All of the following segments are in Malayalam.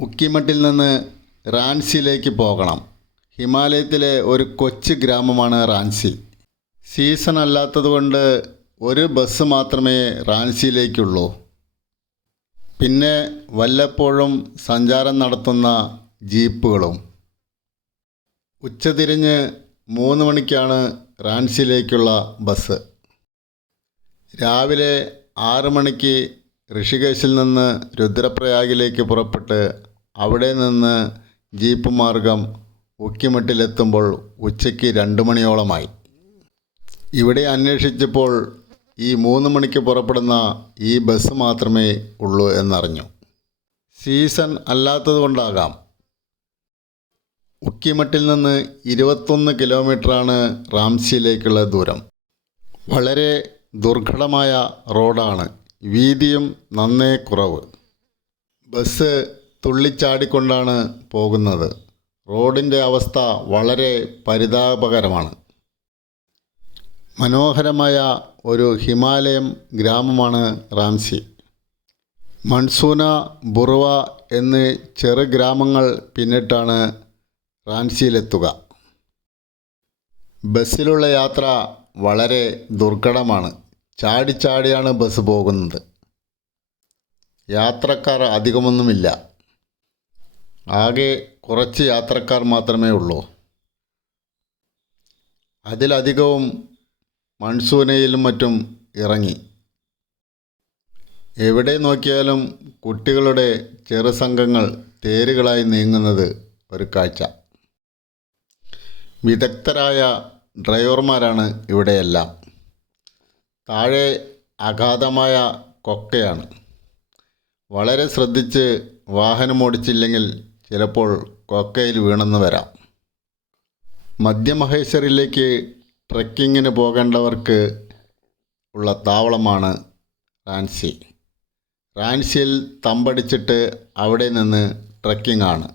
ഉക്കിമട്ടിൽ നിന്ന് റാൻസിയിലേക്ക് പോകണം. ഹിമാലയത്തിലെ ഒരു കൊച്ചു ഗ്രാമമാണ് റാൻസി. സീസൺ അല്ലാത്തതുകൊണ്ട് ഒരു ബസ് മാത്രമേ റാൻസിയിലേക്കുള്ളൂ. പിന്നെ വല്ലപ്പോഴും സഞ്ചാരം നടത്തുന്ന ജീപ്പുകളും. ഉച്ചതിരിഞ്ഞ് 3 മണിക്കാണ് റാൻസിയിലേക്കുള്ള ബസ്. രാവിലെ 6 മണിക്ക് ഋഷികേശിൽ നിന്ന് രുദ്രപ്രയാഗിലേക്ക് പുറപ്പെട്ട് അവിടെ നിന്ന് ജീപ്പ് മാർഗം ഉക്കിമട്ടിലെത്തുമ്പോൾ ഉച്ചയ്ക്ക് 2 മണിയോളമായി. ഇവിടെ അന്വേഷിച്ചപ്പോൾ ഈ 3 മണിക്ക് പുറപ്പെടുന്ന ഈ ബസ് മാത്രമേ ഉള്ളൂ എന്നറിഞ്ഞു. സീസൺ അല്ലാത്തതുകൊണ്ടാകാം. ഉക്കിമട്ടിൽ നിന്ന് 21 കിലോമീറ്ററാണ് റാംസിയിലേക്കുള്ള ദൂരം. വളരെ ദുർഘടമായ റോഡാണ്. വീതിയും നന്നേ കുറവ്. ബസ് തുള്ളിച്ചാടിക്കൊണ്ടാണ് പോകുന്നത്. റോഡിൻ്റെ അവസ്ഥ വളരെ പരിതാപകരമാണ്. മനോഹരമായ ഒരു ഹിമാലയം ഗ്രാമമാണ് റാംസി. മൺസൂന, ബുർവ എന്നീ ചെറു ഗ്രാമങ്ങൾ പിന്നിട്ടാണ് റാൻസിയിലെത്തുക. ബസ്സിലുള്ള യാത്ര വളരെ ദുർഘടമാണ്. ചാടിച്ചാടിയാണ് ബസ് പോകുന്നത്. യാത്രക്കാർ അധികമൊന്നുമില്ല. ആകെ കുറച്ച് യാത്രക്കാർ മാത്രമേ ഉള്ളൂ. അതിലധികവും മൺസൂനയിലും മറ്റും ഇറങ്ങി. എവിടെ നോക്കിയാലും കുട്ടികളുടെ ചെറു സംഘങ്ങൾ തേരുകളായി നീങ്ങുന്നത് ഒരു കാഴ്ച. വിദഗ്ധരായ ഡ്രൈവർമാരാണ് ഇവിടെയെല്ലാം. താഴെ അഗാധമായ കൊക്കയാണ്. വളരെ ശ്രദ്ധിച്ച് വാഹനമോടിച്ചില്ലെങ്കിൽ ചിലപ്പോൾ കൊക്കയിൽ വീണെന്ന് വരാം. മധ്യമഹേശ്വറിലേക്ക് ട്രെക്കിങ്ങിന് പോകേണ്ടവർക്ക് ഉള്ള താവളമാണ് റാൻസി. റാൻസിയിൽ തമ്പടിച്ചിട്ട് അവിടെ നിന്ന് ട്രെക്കിംഗ് ആണ്.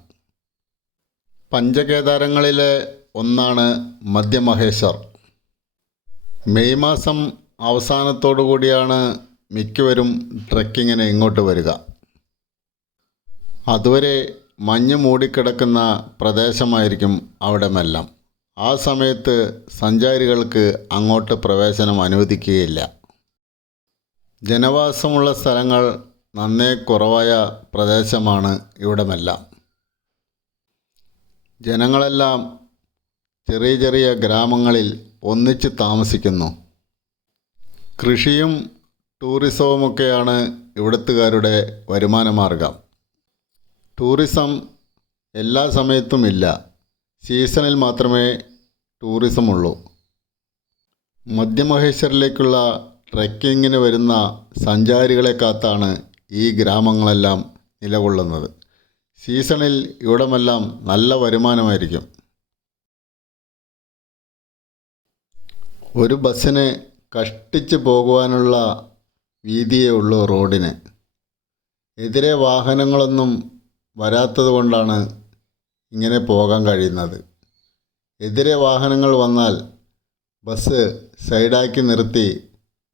പഞ്ചകേദാരങ്ങളിലെ ഒന്നാണ് മധ്യമഹേശ്വർ. മെയ് മാസം അവസാനത്തോടു കൂടിയാണ് മിക്കവരും ട്രെക്കിങ്ങിന് ഇങ്ങോട്ട് വരിക. അതുവരെ മഞ്ഞ് മൂടിക്കിടക്കുന്ന പ്രദേശമായിരിക്കും അവിടമെല്ലാം. ആ സമയത്ത് സഞ്ചാരികൾക്ക് അങ്ങോട്ട് പ്രവേശനം അനുവദിക്കുകയില്ല. ജനവാസമുള്ള സ്ഥലങ്ങൾ നന്നേ കുറവായ പ്രദേശമാണ് ഇവിടമെല്ലാം. ജനങ്ങളെല്ലാം ചെറിയ ചെറിയ ഗ്രാമങ്ങളിൽ ഒന്നിച്ച് താമസിക്കുന്നു. കൃഷിയും ടൂറിസവുമൊക്കെയാണ് ഇവിടുത്തുകാരുടെ വരുമാനമാർഗം. ടൂറിസം എല്ലാ സമയത്തുമില്ല. സീസണിൽ മാത്രമേ ടൂറിസമുള്ളൂ. മധ്യമഹേശ്വറിലേക്കുള്ള ട്രെക്കിങ്ങിന് വരുന്ന സഞ്ചാരികളെ കാത്താണ് ഈ ഗ്രാമങ്ങളെല്ലാം നിലകൊള്ളുന്നത്. സീസണിൽ ഇവിടമെല്ലാം നല്ല വരുമാനമായിരിക്കും. ഒരു ബസ്സിന് കഷ്ടിച്ച് പോകുവാനുള്ള വീതിയേ ഉള്ളൂ റോഡിന്. എതിരെ വാഹനങ്ങളൊന്നും വരാത്തത് കൊണ്ടാണ് ഇങ്ങനെ പോകാൻ കഴിയുന്നത്. എതിരെ വാഹനങ്ങൾ വന്നാൽ ബസ് സൈഡാക്കി നിർത്തി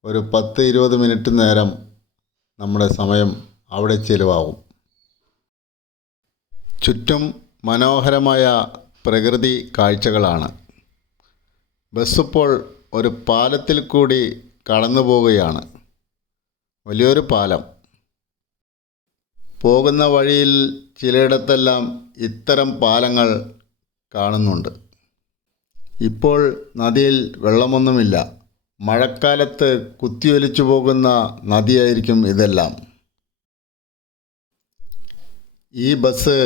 ഒരു 10-20 മിനിറ്റ് നേരം നമ്മുടെ സമയം അവിടെ ചിലവാകും. ചുറ്റും മനോഹരമായ പ്രകൃതി കാഴ്ചകളാണ്. ബസ്സിപ്പോൾ ഒരു പാലത്തിൽ കൂടി കടന്നു പോവുകയാണ്. വലിയൊരു പാലം. പോകുന്ന വഴിയിൽ ചിലയിടത്തെല്ലാം ഇത്തരം പാലങ്ങൾ കാണുന്നുണ്ട്. ഇപ്പോൾ നദിയിൽ വെള്ളമൊന്നുമില്ല. മഴക്കാലത്ത് കുത്തിയൊലിച്ചു പോകുന്ന നദിയായിരിക്കും ഇതെല്ലാം. ഈ ബസ്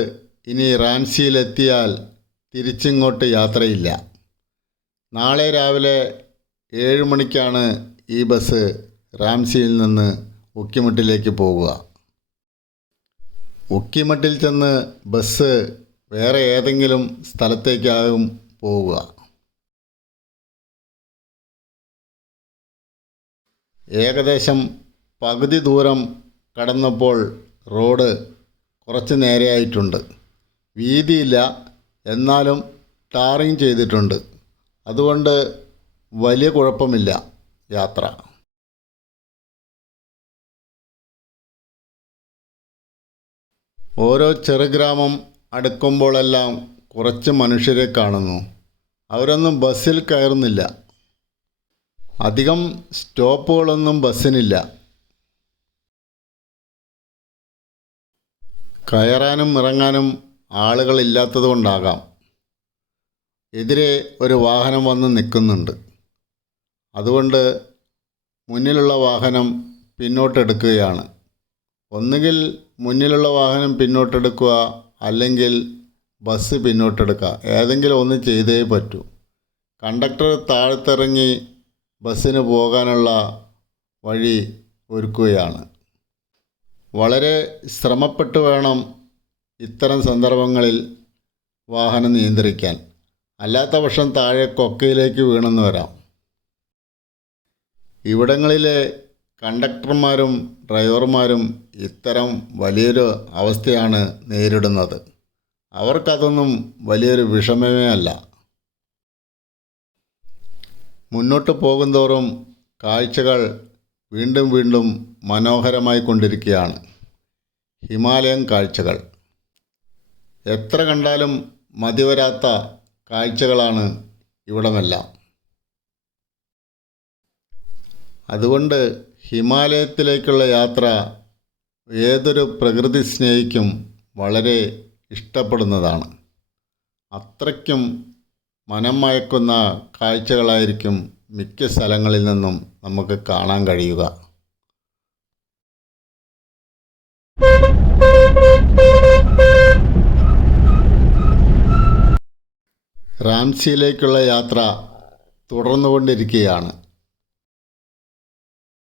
ഇനി റാൻസിയിലെത്തിയാൽ തിരിച്ചിങ്ങോട്ട് യാത്രയില്ല. നാളെ രാവിലെ 7 മണിക്കാണ് ഈ ബസ് റാൻസിയിൽ നിന്ന് ഉക്കിമട്ടിലേക്ക് പോകുക. ഉക്കിമട്ടിൽ ചെന്ന് ബസ് വേറെ ഏതെങ്കിലും സ്ഥലത്തേക്കാകും പോവുക. ഏകദേശം പകുതി ദൂരം കടന്നപ്പോൾ റോഡ് കുറച്ച് നേരെയായിട്ടുണ്ട്. വീതിയില്ല, എന്നാലും ടാറിങ് ചെയ്തിട്ടുണ്ട്. അതുകൊണ്ട് വലിയ കുഴപ്പമില്ല യാത്ര. ഓരോ ചെറുഗ്രാമം അടുക്കുമ്പോഴെല്ലാം കുറച്ച് മനുഷ്യരെ കാണുന്നു. അവരൊന്നും ബസ്സിൽ കയറുന്നില്ല. അധികം സ്റ്റോപ്പുകളൊന്നും ബസ്സിനില്ല. കയറാനും ഇറങ്ങാനും ആളുകളില്ലാത്തതുകൊണ്ടാകാം. എതിരെ ഒരു വാഹനം വന്ന് നിൽക്കുന്നുണ്ട്. അതുകൊണ്ട് മുന്നിലുള്ള വാഹനം പിന്നോട്ടെടുക്കുകയാണ്. ഒന്നുകിൽ മുന്നിലുള്ള വാഹനം പിന്നോട്ടെടുക്കുക, അല്ലെങ്കിൽ ബസ് പിന്നോട്ടെടുക്കുക. ഏതെങ്കിലും ഒന്ന് ചെയ്തേ പറ്റൂ. കണ്ടക്ടർ താഴത്തിറങ്ങി ബസ്സിന് പോകാനുള്ള വഴി ഒരുക്കുകയാണ്. വളരെ ശ്രമപ്പെട്ട് വേണം ഇത്തരം സന്ദർഭങ്ങളിൽ വാഹനം നിയന്ത്രിക്കാൻ. അല്ലാത്ത പക്ഷം താഴെ കൊക്കയിലേക്ക് വീണെന്ന് വരാം. ഇവിടങ്ങളിലെ കണ്ടക്ടർമാരും ഡ്രൈവർമാരും ഇത്തരം വലിയൊരു അവസ്ഥയാണ് നേരിടുന്നത്. അവർക്കതൊന്നും വലിയൊരു വിഷമമേ അല്ല. മുന്നോട്ട് പോകുന്തോറും കാഴ്ചകൾ വീണ്ടും വീണ്ടും മനോഹരമായി കൊണ്ടിരിക്കുകയാണ്. ഹിമാലയൻ കാഴ്ചകൾ എത്ര കണ്ടാലും മതിവരാത്ത കാഴ്ചകളാണ് ഇവിടമെല്ലാം. അതുകൊണ്ട് ഹിമാലയത്തിലേക്കുള്ള യാത്ര ഏതൊരു പ്രകൃതി സ്നേഹിക്കും വളരെ ഇഷ്ടപ്പെടുന്നതാണ്. അത്രയ്ക്കും മനം മയക്കുന്ന കാഴ്ചകളായിരിക്കും മിക്ക സ്ഥലങ്ങളിൽ നിന്നും നമുക്ക് കാണാൻ കഴിയുക. റാംസിയിലേക്കുള്ള യാത്ര തുടർന്നുകൊണ്ടിരിക്കുകയാണ്.